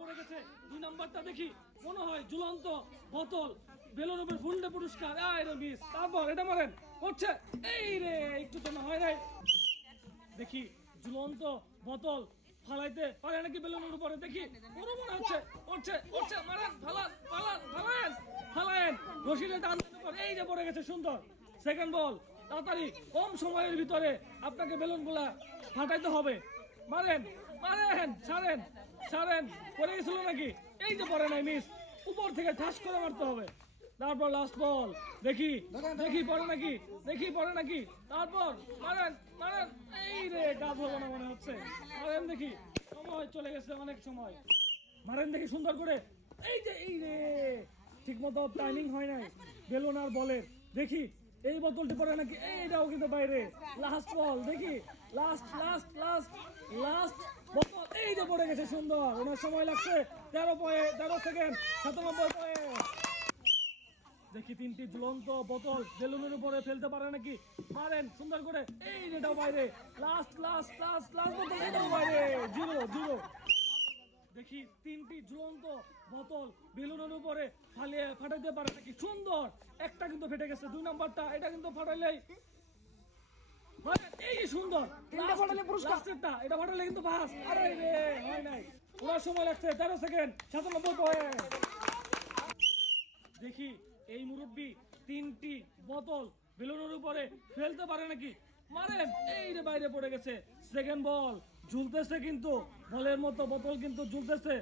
পড়ে গেছে। 2 নাম্বারটা দেখি মনে হয় ঝুলন্ত বোতল, বেলুন উপর ফুললে পুরস্কার। আরে মিস, তারপর এটা মারেন, পড়ছে, এই রে একটু তো না হয় নাই। দেখি ঝুলন্ত বোতল ফালাইতে পারে নাকি বেলুনের উপরে, দেখি পুরো মনে হচ্ছে পড়ছে পড়ছে, মারেন, ফালান ফালান ফালান ফালান, রশিদে টান দেওয়ার পর এই যে পড়ে গেছে, সুন্দর। সেকেন্ড বল, তাড়াতাড়ি কম সময়ের ভিতরে আপনাকে বেলুনগুলা ফাটাইতে হবে। মারেন মারেন, ছাড়েন ছাড়েন, পড়ে গেছিল নাকি, এই যে পড়ে নাই, মিস, উপর থেকে ঠাস করে মারতে হবে। তারপর লাস্ট বল, দেখি দেখি পড়ে নাকি, দেখি পড়ে নাকি, তারপর মারেন মারেন, এই রে কাজ হবে না মনে হচ্ছে, মারেন দেখি, সময় চলে গেছে অনেক সময়, মারেন দেখি সুন্দর করে, এই যে এই রে ঠিক মতো টাইমিং হয় নাই বেলুন আর বলের। দেখি এই বোতলটি পড়ে নাকি, এইটাও কিন্তু বাইরে। লাস্ট বল, দেখি লাস্ট লাস্ট লাস্ট লাস্ট বোতল, এই যে পড়ে গেছে, সুন্দর। ওনার সময় লাগছে 13 সেকেন্ড 97 পয়েন্ট। দেখি 3টি ঝুলন্ত বোতল বেলুনের উপরে ফেলতে পারে নাকি, মারেন সুন্দর করে, এই এটাও বাইরে। লাস্ট লাস্ট লাস্ট লাস্ট বোতল, এটাও বাইরে, 0-0। দেখি 3টি ঝুলন্ত বোতল বেলুনের উপরে ফাটাইতে পারে নাকি, সুন্দর। একটা কিন্তু ফেটে গেছে, 2 নাম্বারটা, এটা কিন্তু ফাটাইলেই এই সুন্দর, এটা ফাটাইলে কিন্তু পাস। আরে রে হয় নাই, ওনার সময় লাগছে 13 সেকেন্ড 97 পয়েন্ট। দেখি এই মুরব্বী 3টি বোতল বেলুনের উপরে ফেলতে পারে নাকি, মারেন, এই রে বাইরে পড়ে গেছে। সেকেন্ড বল, ঝুলতেছে কিন্তু বলের মতো বোতল কিন্তু ঝুলতেছে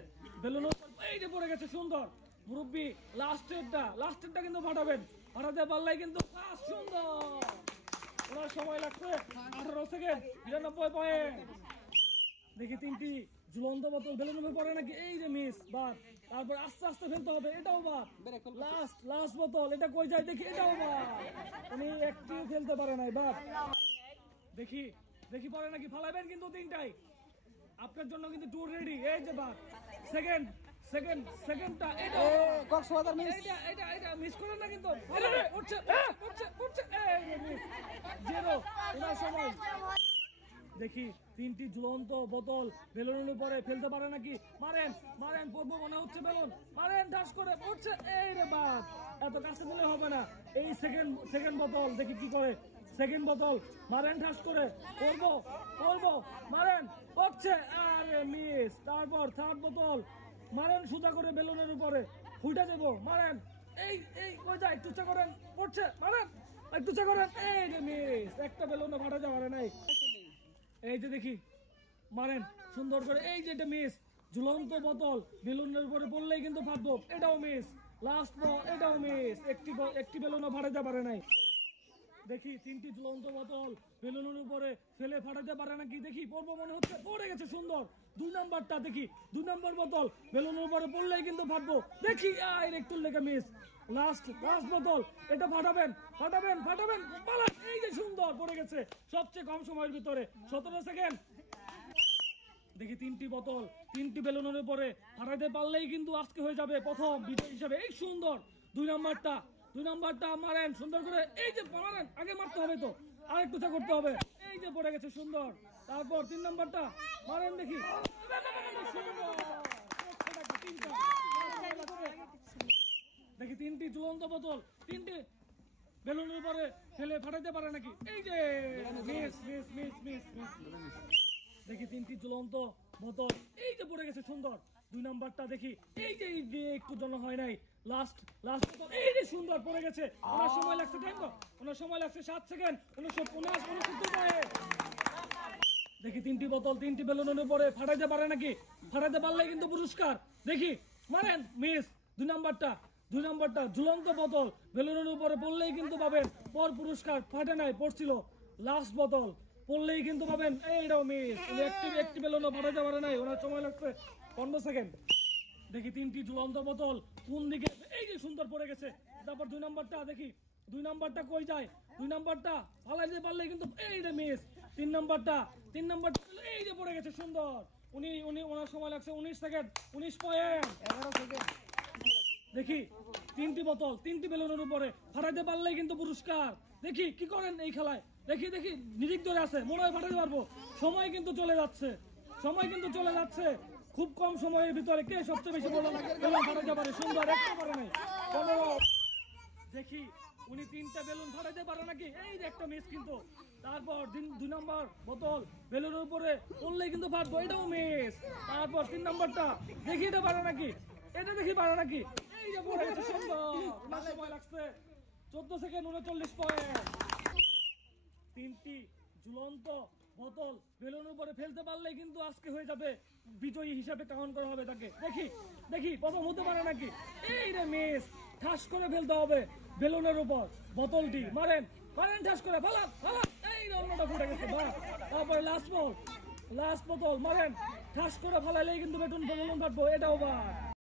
বেলুনের, এই যে পড়ে গেছে, সুন্দর। মুরব্বী লাস্টেরটা কিন্তু ফাটাবেন, ফাটাতে পারলেই কিন্তু পাস, সুন্দর। ওনার সময় লাগছে 18 সেকেন্ড 99 পয়েন্ট। দেখি 3টি ঝুলন্ত বোতল বেলুন পড়ে নাকি, এই যে মিস, বাদ। তারপর আস্তে আস্তে ফেলতে হবে, এটাও বাদ। লাস্ট বোতল, এটা কই যায় দেখি, এটাও বাদ। উনি একটিও ফেলতে পারে নাই, বাদ। দেখি দেখি পড়ে নাকি, ফালাবেন কিন্তু 3টাই, আপনার জন্য কিন্তু ট্যুর রেডি, এই যে বাদ। সেকেন্ডটা এটা কক্সবাজার মিস, এটা মিস করেন না কিন্তু, পড়ছে পড়ছে পড়ছে, এই যে মিস, 0 ওনার সময়। দেখি 3টি ঝুলন্ত বোতল বেলুনের উপরে ফেলতে পারে নাকি, মারেন মারেন, পড়বো মনে হচ্ছে বেলুন, মারেন ঠাস করে, পড়ছে, এই রে বাদ। এত কাছে দিলে হবে না, এই সেকেন্ড বোতল, দেখি কি করে। সেকেন্ড বোতল, মারেন ঠাস করে, পড়বো মারেন, পড়ছে, আরে মিস। তারপর থার্ড বোতল, মারেন সোজা করে বেলুনের উপরে, ফুটা দেবো, মারেন, এই কই যায়, টুচা করেন, পড়ছে, মারেন একটু চা করেন, এই রে মিস, একটা বেলুনে ফাটা যাবে নাই। এই যে দেখি মারেন সুন্দর করে, এই যে এটা মিস। ঝুলন্ত বোতল বেলুনের উপরে পড়লেই কিন্তু ফাটবো, এটাও মিস। লাস্ট বল, এটাও মিস, একটি বেলুনও ফাটাতে পারে নাই। দেখি 3টি ঝুলন্ত বোতল বেলুনের উপরে ফেলে ফাটাতে পারে নাকি, দেখি পড়বো মনে হচ্ছে, পড়ে গেছে, সুন্দর। 2 নাম্বারটা দেখি, 2 নাম্বার বোতল বেলুনের উপরে পড়লেই কিন্তু ফাটবো, দেখি একটু লেগে মিস। লাস্ট বোতল, এটা ফাটাবেন পালান, এই যে সুন্দর, পড়ে গেছে সবচেয়ে কম সময়ের ভিতরে, 17 সেকেন্ড। দেখি 3টি বোতল 3টি বেলুনের উপরে ফাটাতে পারলেই কিন্তু আজকে হয়ে যাবে প্রথম বিজয় হিসেবে, এই সুন্দর। 2 নাম্বারটা মারেন সুন্দর করে, এই যে মারেন, আগে মারতে হবে তো, আর একটু চা করতে হবে, এই যে পড়ে গেছে, সুন্দর। তারপর 3 নাম্বারটা মারেন দেখি, দেখি 3টি ঝুলন্ত বোতল 3টি বেলুনের উপরে ফেলে ফাটাতে পারে নাকি, এই যে মিস। দেখি 3টি ঝুলন্ত বোতল, এই যে পড়ে গেছে, সুন্দর। 2 নাম্বারটা দেখি, এই যে একটু জন্য হয় নাই, লাস্ট বোতল, এই যে সুন্দর, পড়ে গেছে। ওনার সময় লাগছে, টাইম তো, ওনার সময় লাগছে 7 সেকেন্ড 69 দেখি 3টি বোতল 3টি বেলুনের উপরে ফাটাইতে পারে নাকি, ফাটাইতে পারলে কিন্তু পুরস্কার। দেখি মারেন, মিস। 2 নাম্বারটা ঝুলন্ত বোতল বেলুনের উপরে পড়লেই কিন্তু পাবেন পর পুরস্কার, ফাটে নাই, পড়ছিল। লাস্ট বোতল পড়লেই কিন্তু পাবেন, এইটাও মিস, একটি বেলুনও ফাটাইতে পারে নাই, ওনার সময় লাগছে 15 সেকেন্ড। দেখি 3টি ঝুলন্ত বোতল কোন দিকে, এই যে সুন্দর পড়ে গেছে। তারপর 2 নাম্বারটা দেখি, 2 নাম্বারটা কই যায়, 2 নাম্বারটা ফালাইতে পারলে কিন্তু, এই যে মিস। 3 নাম্বারটা এই যে পড়ে গেছে, সুন্দর। ওনার সময় লাগছে 19 সেকেন্ড 19 পয়েন্ট 11 সেকেন্ড। দেখি 3টি বোতল 3টি বেলুনের উপরে ফাটাইতে পারলেই কিন্তু পুরস্কার। দেখি কি করেন এই খেলায়, দেখি নিরিখ ধরে আছে, মনে হয় ফাটাতে পারবো। সময় কিন্তু চলে যাচ্ছে খুব কম সময়ের ভিতরে কে সবচেয়ে বেশি বেলুন ফাটাতে পারে? সুন্দর, একটা পারে নাই। 15। দেখি উনি 3টা বেলুন ফাটাতে পারে নাকি। এই যে একটা মিস কিন্তু। তারপর 2 নম্বর বোতল বেলুনের উপরে পড়লেই কিন্তু ফাটবো, এটাও মিস। তারপর 3 নম্বরটা দেখি এটা পারে নাকি, এটা দেখি পারে নাকি। এই যে পড়ে গেছে, সুন্দর। ওনার সময় লাগছে 14 সেকেন্ড 39 পয়েন্ট। 3টি ঝুলন্ত বোতল বেলুনের উপরে ফেলতে পারলেই কিন্তু আজকে হয়ে যাবে বিজয়ী হিসাবে কাউন্ট করা হবে তাকে। দেখি দেখি প্রথম হতে পারে নাকি। এই রে মিস, ঠাস করে ফেলতে হবে বেলুনের উপর বোতলটি। মারেন মারেন, ঠাস করে ফালান ফালান। এই রে অন্যটা ফুটে গেছে, বাহ। তারপরে লাস্ট বোতল মারেন, ঠাস করে ফালাইলেই কিন্তু বেলুন ফাটবো, এটাও বাহ।